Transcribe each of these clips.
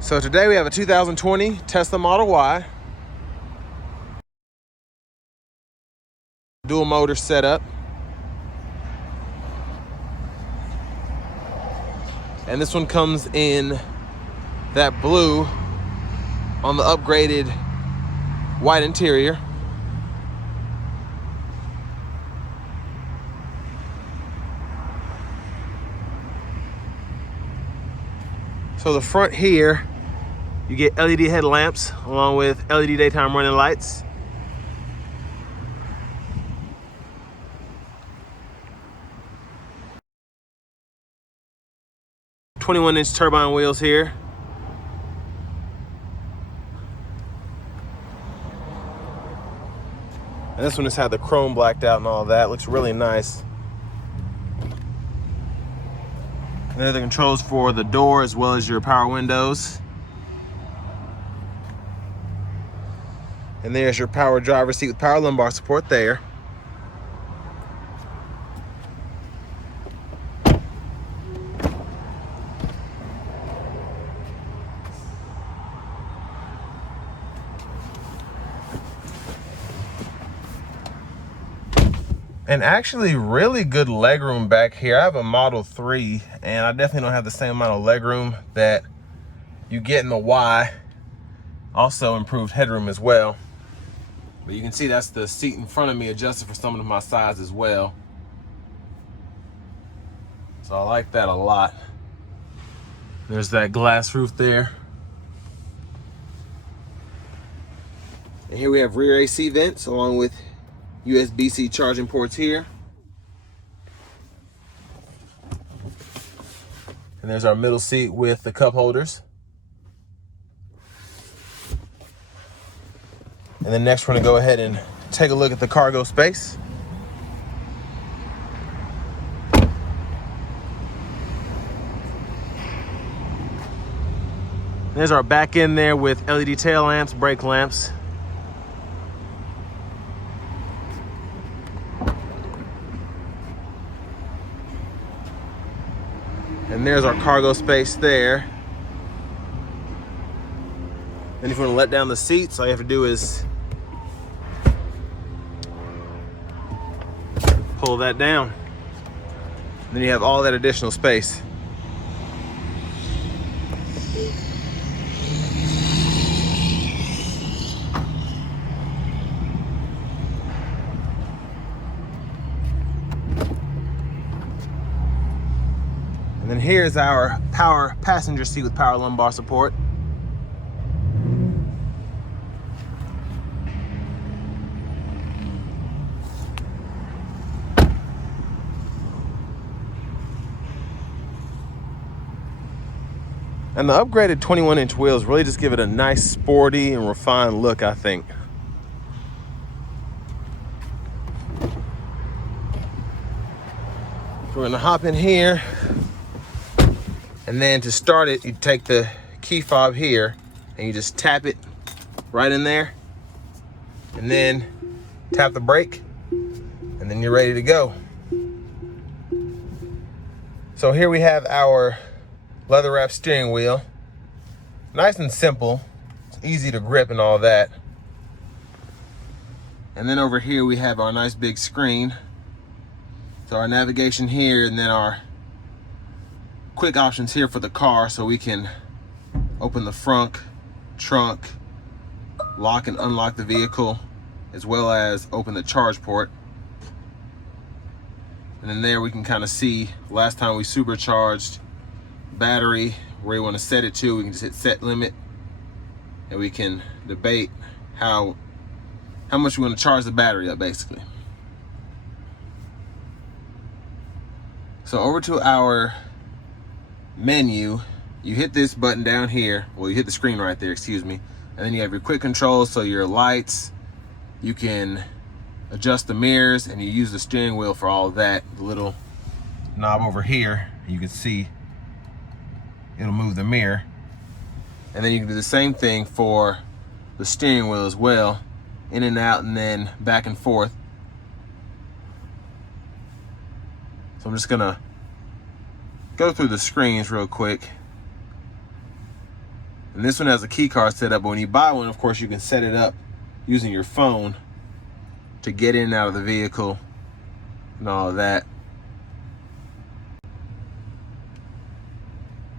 So today we have a 2020 Tesla Model Y. Dual motor setup. And this one comes in that blue on the upgraded white interior. So the front here, you get LED headlamps along with LED daytime running lights. "21-inch turbine wheels here. And this one has had the chrome blacked out and all that. Looks really nice. And there are the controls for the door as well as your power windows. And there's your power driver's seat with power lumbar support there. And actually really good legroom back here. I have a Model 3 and I definitely don't have the same amount of legroom that you get in the Y. Also improved headroom as well. But you can see that's the seat in front of me adjusted for someone of my size as well. So I like that a lot. There's that glass roof there. And here we have rear AC vents along with USB-C charging ports here. And there's our middle seat with the cup holders. And then next we're gonna go ahead and take a look at the cargo space. There's our back end there with LED tail lamps, brake lamps. And there's our cargo space there. And if you want to let down the seats, all you have to do is pull that down. Then you have all that additional space. And then here's our power passenger seat with power lumbar support. And the upgraded 21-inch wheels really just give it a nice sporty and refined look, I think. So we're gonna hop in here. And then to start it, you take the key fob here and you just tap it right in there. And then tap the brake and then you're ready to go. So here we have our leather wrap steering wheel. Nice and simple. It's easy to grip and all that. And then over here we have our nice big screen. So our navigation here and then our quick options here for the car, so we can open the front, trunk, lock and unlock the vehicle, as well as open the charge port. And then there we can kind of see last time we supercharged battery, where you want to set it to. We can just hit set limit and we can debate how much we want to charge the battery up, basically. So over to our menu, you hit this button down here. Well, you hit the screen right there, excuse me. And then you have your quick controls, so your lights, you can adjust the mirrors, and you use the steering wheel for all of that. The little knob over here, you can see it'll move the mirror. And then you can do the same thing for the steering wheel as well, in and out and then back and forth. So I'm just gonna go through the screens real quick. And this one has a key card set up, but when you buy one, of course, you can set it up using your phone to get in and out of the vehicle and all of that.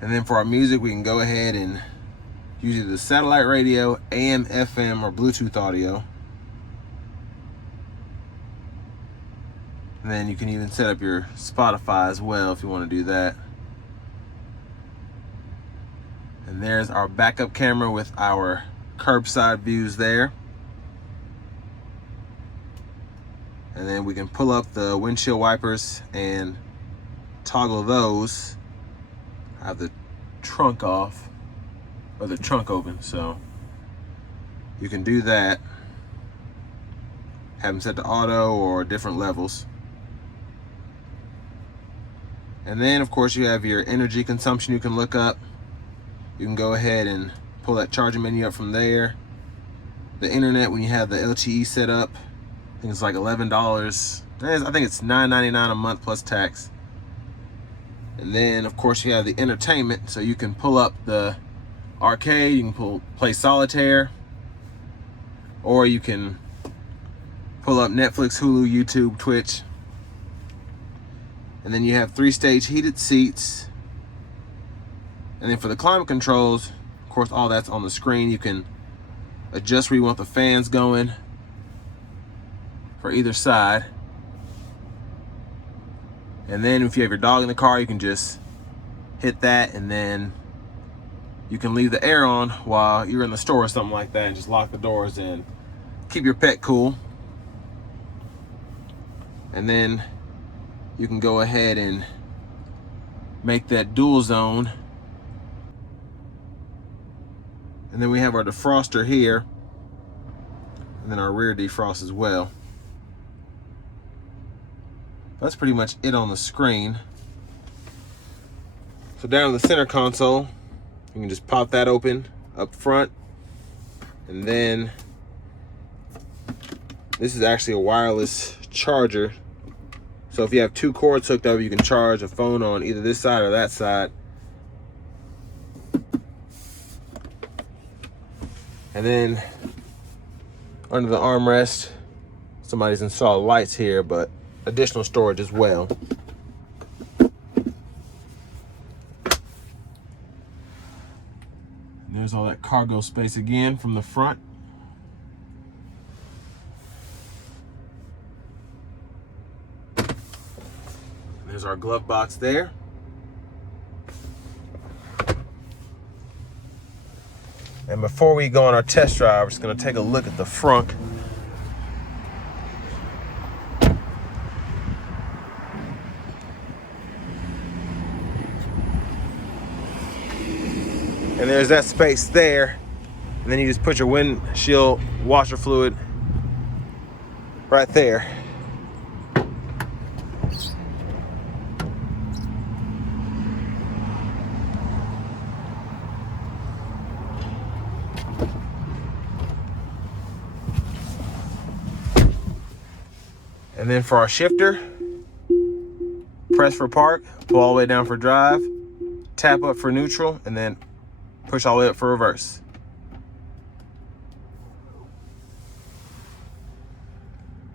And then for our music, we can go ahead and use either the satellite radio, AM, FM, or Bluetooth audio. And then you can even set up your Spotify as well if you want to do that. And there's our backup camera with our curbside views there. And then we can pull up the windshield wipers and toggle those. I have the trunk off, or the trunk open, so you can do that. Have them set to auto or different levels. And then of course you have your energy consumption you can look up. You can go ahead and pull that charging menu up from there. The internet, when you have the LTE set up, I think it's like $11. I think it's $9.99 a month plus tax. And then of course you have the entertainment, so you can pull up the arcade, you can play solitaire, or you can pull up Netflix, Hulu, YouTube, Twitch. And then you have 3-stage heated seats. And then for the climate controls, of course, all that's on the screen. You can adjust where you want the fans going for either side. And then if you have your dog in the car, you can just hit that, and then you can leave the air on while you're in the store or something like that, and just lock the doors and keep your pet cool. And then you can go ahead and make that dual zone. And then we have our defroster here, and then our rear defrost as well. That's pretty much it on the screen. So down in the center console, you can just pop that open up front. And then this is actually a wireless charger. So if you have 2 cords hooked up, you can charge a phone on either this side or that side. And then under the armrest, somebody's installed lights here, but additional storage as well. And there's all that cargo space again from the front. There's our glove box there. And before we go on our test drive, we're just going to take a look at the front. And there's that space there. And then you just put your windshield washer fluid right there. And then for our shifter, press for park, pull all the way down for drive, tap up for neutral, and then push all the way up for reverse.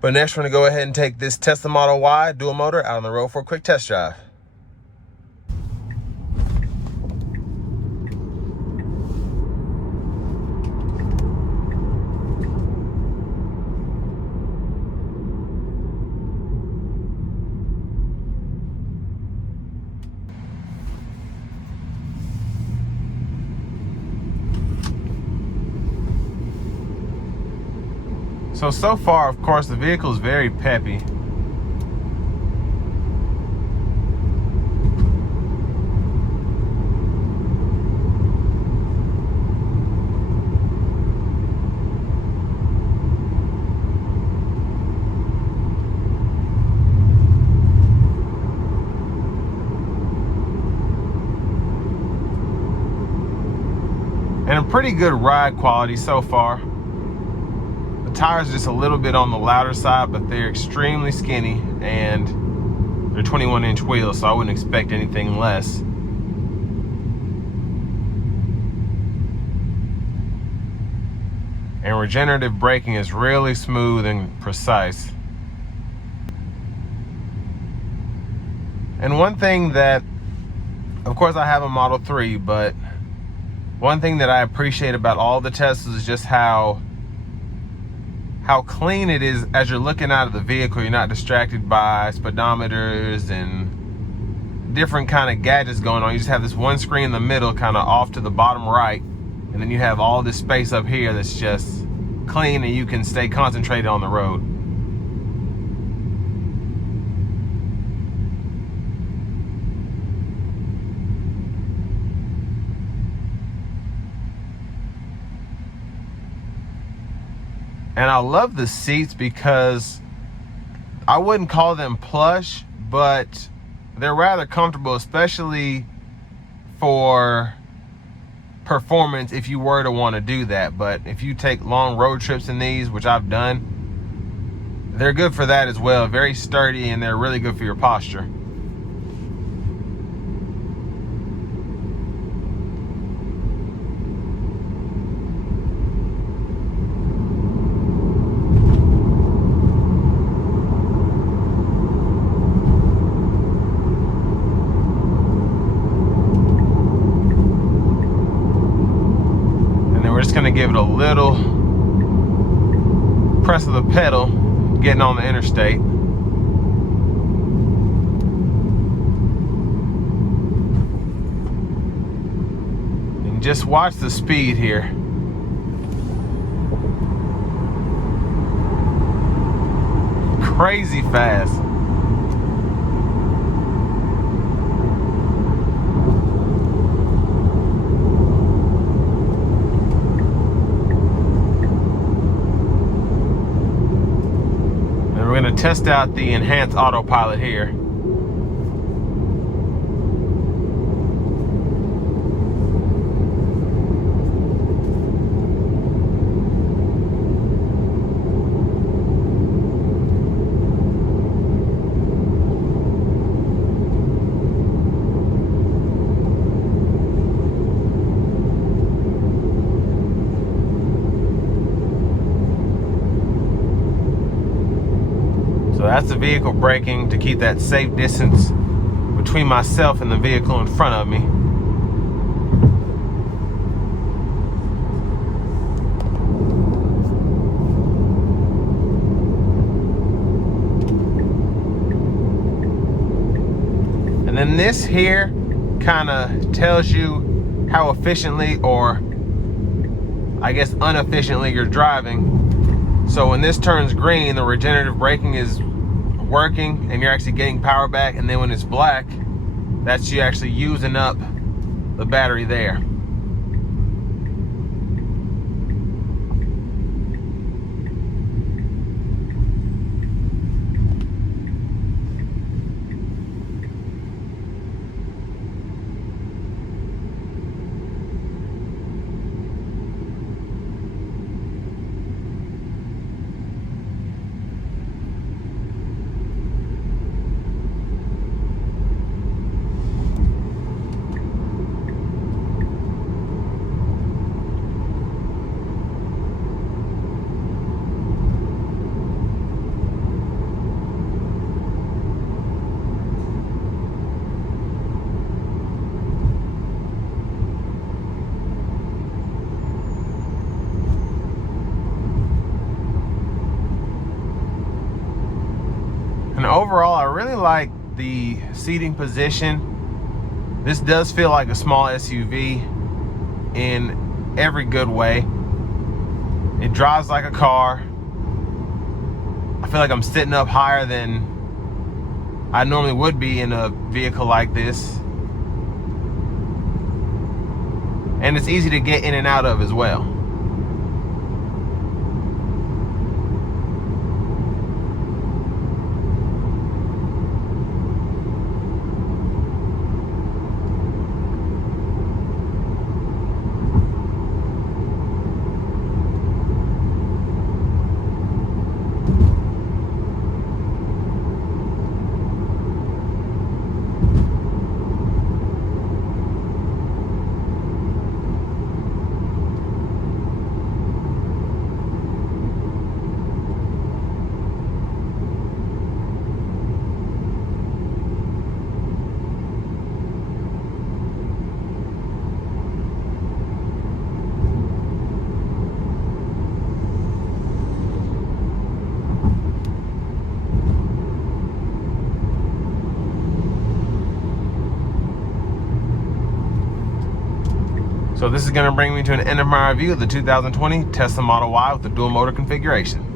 But next we're gonna go ahead and take this Tesla Model Y dual motor out on the road for a quick test drive. So far, of course, the vehicle is very peppy. And a pretty good ride quality so far. The tires are just a little bit on the louder side, but they're extremely skinny, and they're 21-inch wheels, so I wouldn't expect anything less. And regenerative braking is really smooth and precise. And one thing that, of course I have a Model 3, but one thing that I appreciate about all the Teslas is just how clean it is as you're looking out of the vehicle. You're not distracted by speedometers and different kind of gadgets going on. You just have this one screen in the middle, kind of off to the bottom right, and then you have all this space up here that's just clean and you can stay concentrated on the road. And I love the seats because I wouldn't call them plush, but they're rather comfortable, especially for performance if you were to want to do that. But if you take long road trips in these, which I've done, they're good for that as well. Very sturdy, and they're really good for your posture. We're just gonna give it a little press of the pedal getting on the interstate. And just watch the speed here. Crazy fast. We're going to test out the enhanced autopilot here. So that's the vehicle braking to keep that safe distance between myself and the vehicle in front of me. And then this here kind of tells you how efficiently, or I guess inefficiently, you're driving. So when this turns green, the regenerative braking is working and you're actually getting power back, and then when it's black, that's you actually using up the battery there. And overall, I really like the seating position. This does feel like a small SUV in every good way. It drives like a car. I feel like I'm sitting up higher than I normally would be in a vehicle like this. And it's easy to get in and out of as well. So this is going to bring me to an end of my review of the 2020 Tesla Model Y with the dual motor configuration.